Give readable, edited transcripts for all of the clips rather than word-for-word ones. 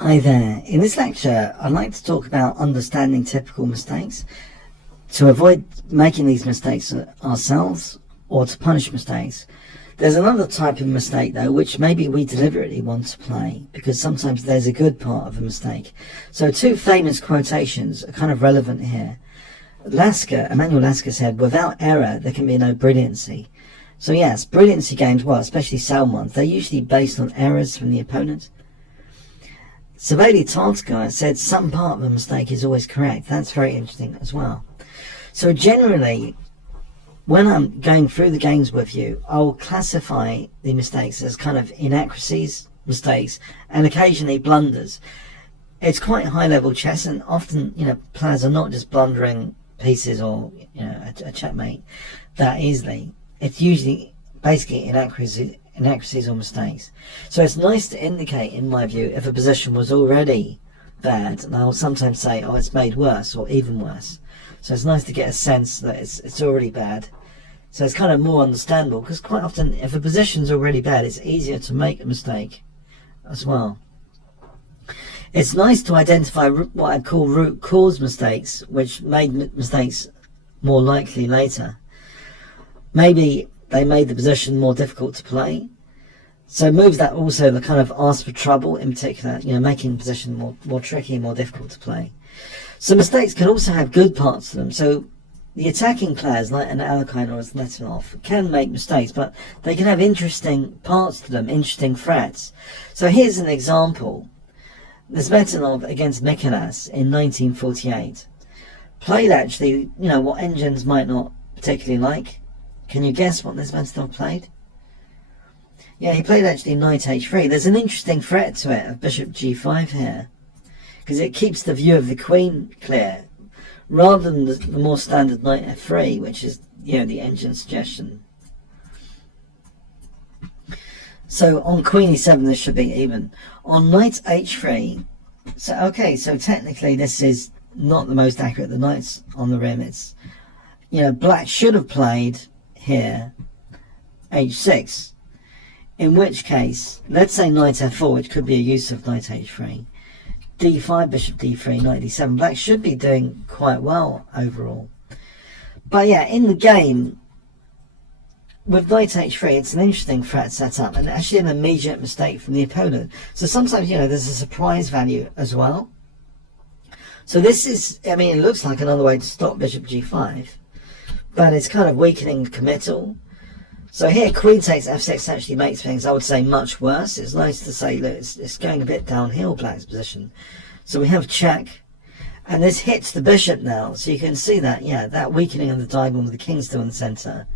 Hi there. In this lecture, I'd like to talk about understanding typical mistakes to avoid making these mistakes ourselves or to punish mistakes. There's another type of mistake though, which maybe we deliberately want to play because sometimes there's a good part of a mistake. So two famous quotations are kind of relevant here. Emanuel Lasker said, "Without error, there can be no brilliancy." So yes, brilliancy games, well, especially sound ones, they're usually based on errors from the opponent. Saveli Tartko said some part of a mistake is always correct. That's very interesting as well. So generally, when I'm going through the games with you, I'll classify the mistakes as kind of inaccuracies, mistakes, and occasionally blunders. It's quite high-level chess, and often, players are not just blundering pieces or, a checkmate that easily. It's usually basically inaccuracies or mistakes. So it's nice to indicate, in my view, if a position was already bad, and I'll sometimes say, oh, it's made worse or even worse. So it's nice to get a sense that it's already bad. So it's kind of more understandable, because quite often if a position's already bad, it's easier to make a mistake as well. It's nice to identify what I'd call root cause mistakes, which made mistakes more likely later. Maybe they made the position more difficult to play. So moves that also kind of ask for trouble, in particular, making the position more tricky, more difficult to play. So mistakes can also have good parts to them. So the attacking players, like an Alekhine or a Zmetinov, can make mistakes, but they can have interesting parts to them, interesting threats. So here's an example. Zmetinov against Mikolas in 1948 played actually, what engines might not particularly like. Can you guess what Zmetinov played? Yeah, he played actually knight h3. There's an interesting threat to it of bishop g5 here, because it keeps the view of the queen clear, rather than the more standard knight f3, which is, the engine suggestion. So on queen e7, this should be even. On knight h3, so technically this is not the most accurate. The knight's on the rim. It's, black should have played here h6, in which case, let's say knight f4, which could be a use of knight h3, d5, bishop d3, knight d7. Black should be doing quite well overall. But yeah, in the game, with knight h3, it's an interesting threat set up, and actually an immediate mistake from the opponent. So sometimes, there's a surprise value as well. So this is, it looks like another way to stop bishop g5, but it's kind of weakening the committal. So here, queen takes f6 actually makes things, I would say, much worse. It's nice to say that it's going a bit downhill, black's position. So we have check, and this hits the bishop now. So you can see that, that weakening of the diagonal with the king still in the center.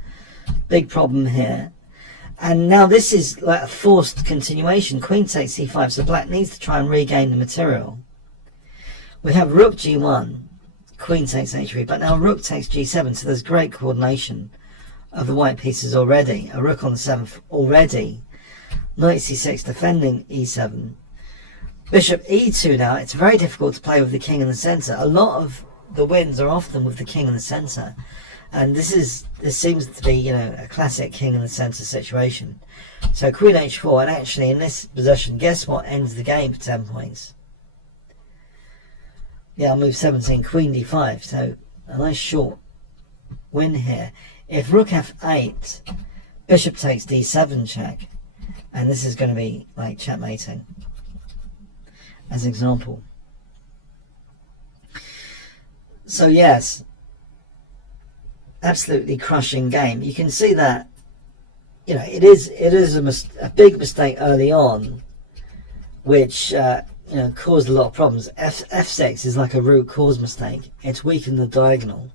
Big problem here. And now this is like a forced continuation. Queen takes c5, so black needs to try and regain the material. We have rook g1, queen takes h3, but now rook takes g7, so there's great coordination of the white pieces already. A rook on the 7th already. Knight c6 defending e7. Bishop e2 now. It's very difficult to play with the king in the center. A lot of the wins are often with the king in the center. And this seems to be, a classic king in the center situation. So queen h4, and actually in this position, guess what ends the game for 10 points? Yeah, I'll move 17, queen d5. So a nice short win here. If rook f8, bishop takes d7 check, and this is going to be like checkmating, as an example. So yes, absolutely crushing game. You can see that, it is a big mistake early on, which caused a lot of problems. f6 is like a root cause mistake. It's weakened the diagonal.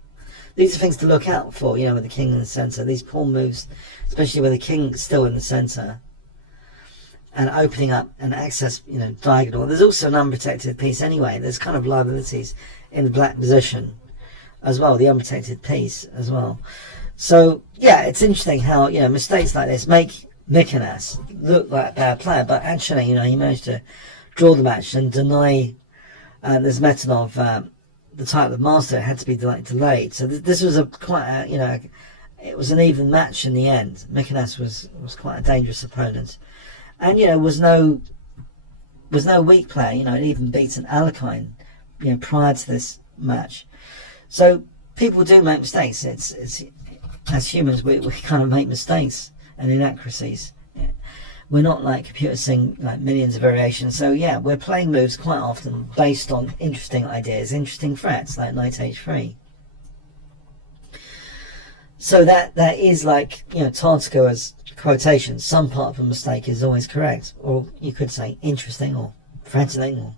These are things to look out for, with the king in the center. These pawn moves, especially with the king still in the center, and opening up an access, diagonal. There's also an unprotected piece anyway. There's kind of liabilities in the black position as well, the unprotected piece as well. So yeah, it's interesting how, mistakes like this make Mikolas look like a bad player, but actually, he managed to draw the match and deny Zmetinov the title of master. It had to be delayed. So this was it was an even match in the end. Mikolas was quite a dangerous opponent, and was no was no weak player. You know, it even beaten Alekhine, you know, prior to this match. So people do make mistakes. It's as humans, we kind of make mistakes and inaccuracies. Yeah. We're not like computers seeing like millions of variations. So yeah, we're playing moves quite often based on interesting ideas, interesting threats like knight h3. So that is like, you know, Tartakower's quotation, some part of a mistake is always correct, or you could say interesting or threatening, or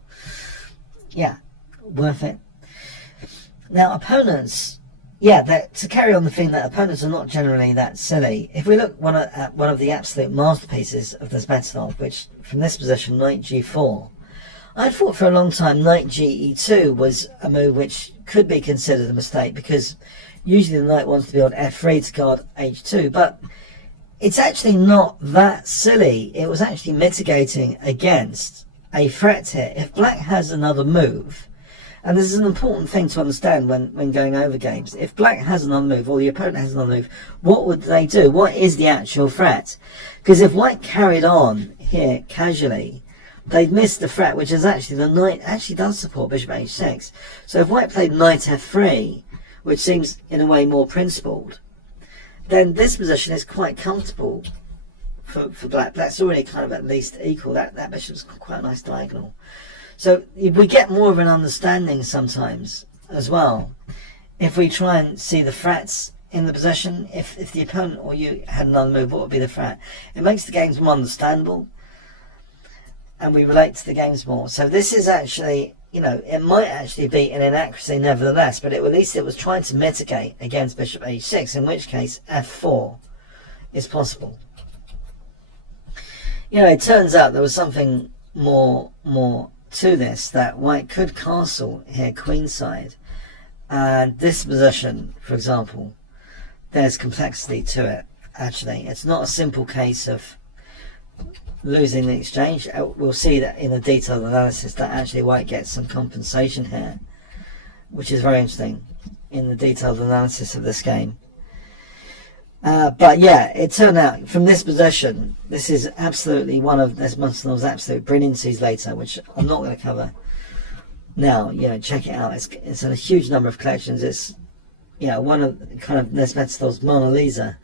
yeah, worth it. Now opponents, yeah, to carry on the thing that opponents are not generally that silly. If we look at one of the absolute masterpieces of this Desmetov, which from this position, knight g4, I thought for a long time knight ge2 was a move which could be considered a mistake, because usually the knight wants to be on f3 to guard h2, but it's actually not that silly. It was actually mitigating against a threat here. If black has another move, and this is an important thing to understand when going over games, if black has another move, or the opponent has another move, what would they do? What is the actual threat? Because if white carried on here casually, they'd miss the threat, which is actually the knight actually does support bishop h6. So if white played knight f3, which seems in a way more principled, then this position is quite comfortable for black. Black's already kind of at least equal. That bishop's quite a nice diagonal. So we get more of an understanding sometimes as well if we try and see the threats in the position. If the opponent or you had another move, what would be the threat? It makes the games more understandable, and we relate to the games more. So this is actually, you know, it might actually be an inaccuracy nevertheless, but at least it was trying to mitigate against bishop h6, in which case f4 is possible. You know, it turns out there was something more to this, that white could castle here queenside, and this position, for example, there's complexity to it. Actually, it's not a simple case of losing the exchange. We'll see that in the detailed analysis that actually white gets some compensation here, which is very interesting in the detailed analysis of this game. But yeah, it turned out from this position, this is absolutely one of Desmetov's absolute brilliancies later, which I'm not going to cover now. You know, check it out. It's in a huge number of collections. It's, you know, one of kind of Desmetov's Mona Lisa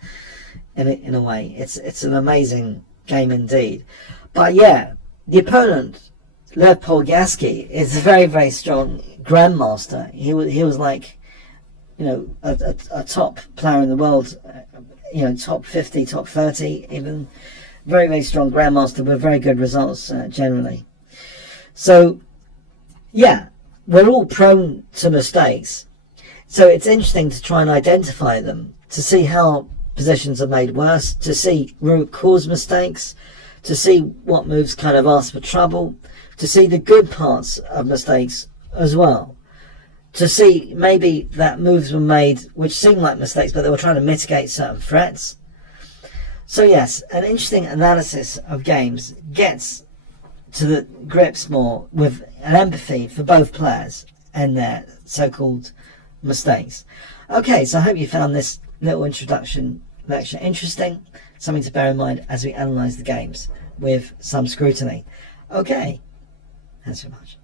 in a way. It's an amazing game indeed. But yeah, the opponent, Lev Polgatsky, is a very, very strong grandmaster. He was like, you know, a top player in the world, you know, top 50, top 30 even. Very, very strong grandmaster with very good results generally. So yeah, we're all prone to mistakes, so it's interesting to try and identify them, to see how positions are made worse, to see root cause mistakes, to see what moves kind of ask for trouble, to see the good parts of mistakes as well, to see maybe that moves were made which seemed like mistakes, but they were trying to mitigate certain threats. So yes, an interesting analysis of games gets to the grips more with an empathy for both players and their so-called mistakes. Okay, so I hope you found this little introduction lecture interesting, something to bear in mind as we analyse the games with some scrutiny. Okay, thanks so much.